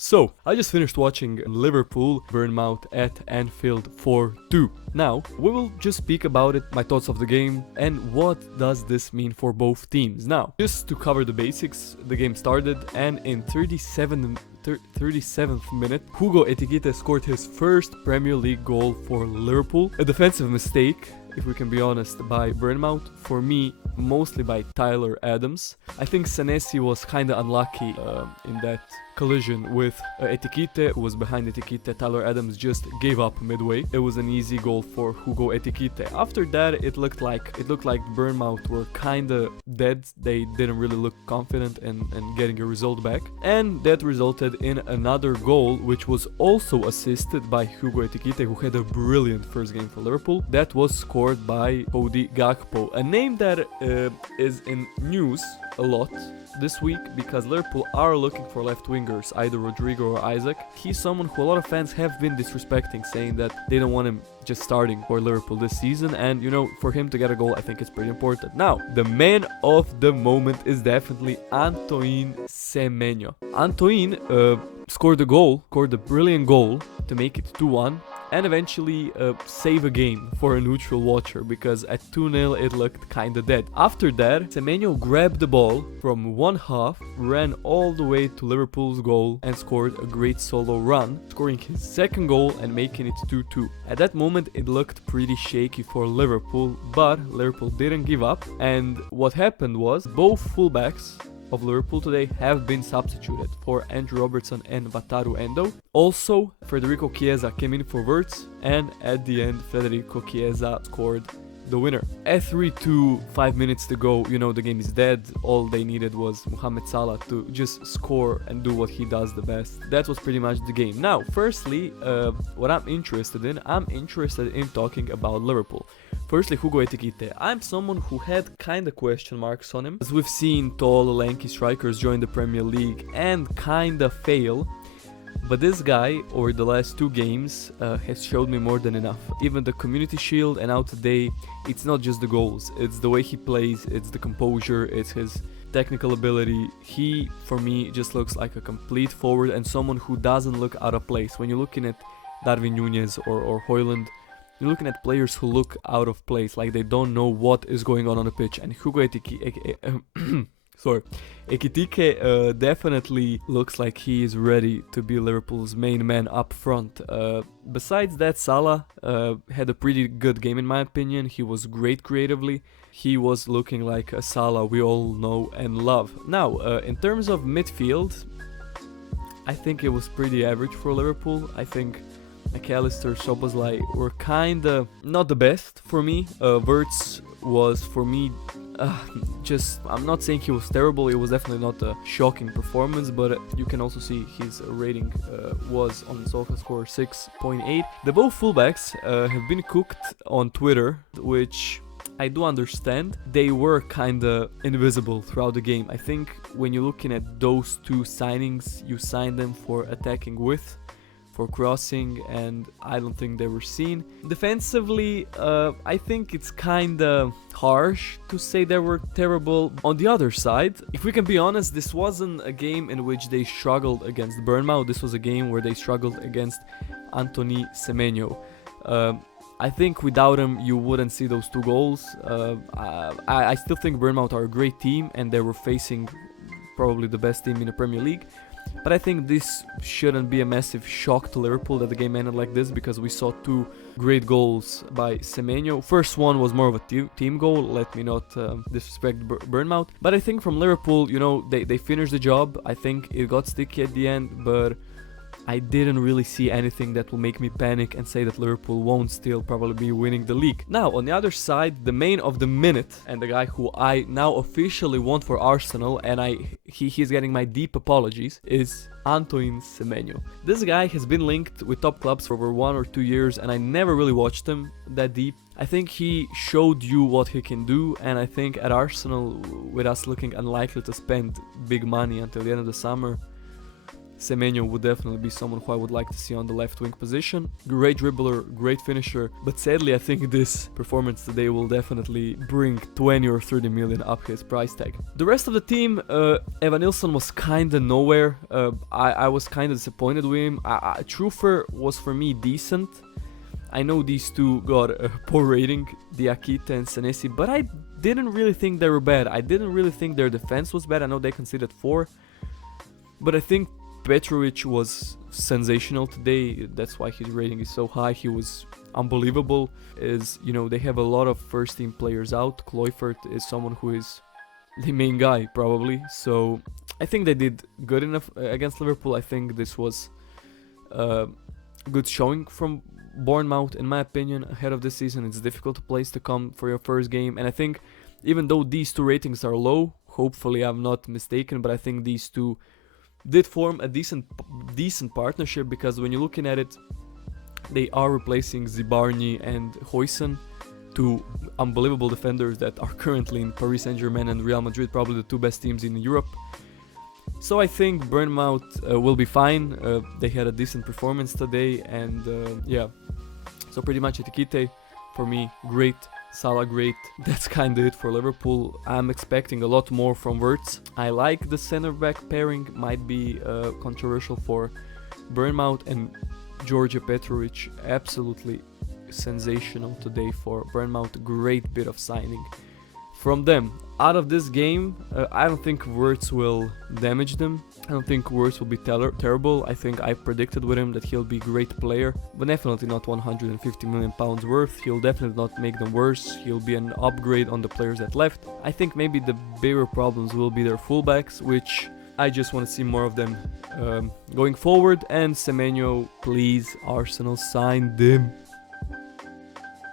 So, I just finished watching Liverpool Bournemouth at Anfield 4-2. Now, we will just speak about it, my thoughts of the game, and what does this mean for both teams. Now, just to cover the basics, the game started, and in 37th minute, Hugo Ekitike scored his first Premier League goal for Liverpool. A defensive mistake, if we can be honest, by Bournemouth. For me, mostly by Tyler Adams. I think Senesi was kinda unlucky in that collision with Ekitike, who was behind Ekitike. Tyler Adams just gave up midway. It was an easy goal for Hugo Ekitike. After that, it looked like Bournemouth were kinda dead. They didn't really look confident in getting a result back, and that resulted in another goal, which was also assisted by Hugo Ekitike, who had a brilliant first game for Liverpool. That was scored by Cody Gakpo, a name that is in news a lot this week because Liverpool are looking for left wingers, either Rodrigo or Isaac. He's someone who a lot of fans have been disrespecting, saying that they don't want him just starting for Liverpool this season, and for him to get a goal, I think it's pretty important. Now, the man of the moment is definitely Antoine Semenyo. Antoine scored a brilliant goal to make it 2-1, and eventually save a game for a neutral watcher, because at 2-0 it looked kinda dead. After that, Semenyo grabbed the ball from one half, ran all the way to Liverpool's goal and scored a great solo run, scoring his second goal and making it 2-2. At that moment it looked pretty shaky for Liverpool, but Liverpool didn't give up, and what happened was both fullbacks of Liverpool today have been substituted for Andrew Robertson and Wataru Endo. Also, Federico Chiesa came in for Wirtz, and at the end, Federico Chiesa scored the winner. At 3-2, 5 minutes to go, the game is dead. All they needed was Mohamed Salah to just score and do what he does the best. That was pretty much the game. Now, firstly, what I'm interested in talking about Liverpool. Firstly, Hugo Ekitike. I'm someone who had kinda question marks on him, as we've seen tall, lanky strikers join the Premier League and kinda fail. But this guy, over the last 2 games, has showed me more than enough. Even the Community Shield and now today, it's not just the goals, it's the way he plays, it's the composure, it's his technical ability. He, for me, just looks like a complete forward and someone who doesn't look out of place. When you're looking at Darwin Núñez or Højlund, you're looking at players who look out of place, like they don't know what is going on the pitch. And Hugo Ekitike definitely looks like he is ready to be Liverpool's main man up front. Besides that, Salah had a pretty good game in my opinion. He was great creatively. He was looking like a Salah we all know and love. Now, in terms of midfield, I think it was pretty average for Liverpool. I think McAllister, Szoboszlai were kinda not the best for me. Wirtz was, for me, I'm not saying he was terrible, it was definitely not a shocking performance, but you can also see his rating was on SofaScore 6.8. The both fullbacks have been cooked on Twitter, which I do understand. They were kinda invisible throughout the game. I think when you're looking at those 2 signings, you signed them for attacking width, for crossing, and I don't think they were seen. Defensively, I think it's kinda harsh to say they were terrible. On the other side, if we can be honest, this wasn't a game in which they struggled against Bournemouth. This was a game where they struggled against Anthony Semenyo. I think without him, you wouldn't see those 2 goals. I still think Bournemouth are a great team, and they were facing probably the best team in the Premier League. But I think this shouldn't be a massive shock to Liverpool that the game ended like this, because we saw 2 great goals by Semenyo. First one was more of a team goal, let me not disrespect Bournemouth. But I think from Liverpool, they finished the job. I think it got sticky at the end, but I didn't really see anything that will make me panic and say that Liverpool won't still probably be winning the league. Now, on the other side, the man of the minute, and the guy who I now officially want for Arsenal, and he's getting my deep apologies, is Antoine Semenyo. This guy has been linked with top clubs for over 1 or 2 years, and I never really watched him that deep. I think he showed you what he can do, and I think at Arsenal, with us looking unlikely to spend big money until the end of the summer, Semenyo would definitely be someone who I would like to see on the left wing position. Great dribbler, great finisher, but sadly I think this performance today will definitely bring 20 or 30 million up his price tag. The rest of the team, Evan Nilsson was kinda nowhere. I was kinda disappointed with him. Trufer was for me decent. I know these two got a poor rating, Diakite and Senesi, but I didn't really think they were bad. I didn't really think their defense was bad. I know they conceded 4, but I think Petrovic was sensational today. That's why his rating is so high. He was unbelievable. They have a lot of first team players out. Kluivert is someone who is the main guy probably. So I think they did good enough against Liverpool. I think this was a good showing from Bournemouth, in my opinion. Ahead of this season, it's a difficult place to come for your first game, and I think even though these two ratings are low, hopefully I'm not mistaken, but I think these two did form a decent partnership, because when you're looking at it, they are replacing Zibarny and Huijsen, two unbelievable defenders that are currently in Paris Saint-Germain and Real Madrid, probably the two best teams in Europe. So I think Bournemouth will be fine. They had a decent performance today, and yeah. So pretty much Etikite for me, great. Salah great. That's kinda it for Liverpool. I'm expecting a lot more from Wirtz. I like the center back pairing, might be controversial for Bournemouth, and Georgia Petrovic, absolutely sensational today for Bournemouth. Great bit of signing from them. Out of this game, I don't think Wirtz will damage them. I don't think Wirtz will be terrible. I think I predicted with him that he'll be a great player, but definitely not 150 million pounds worth. He'll definitely not make them worse. He'll be an upgrade on the players that left. I think maybe the bigger problems will be their fullbacks, which I just want to see more of them going forward. And Semenyo, please, Arsenal, sign them.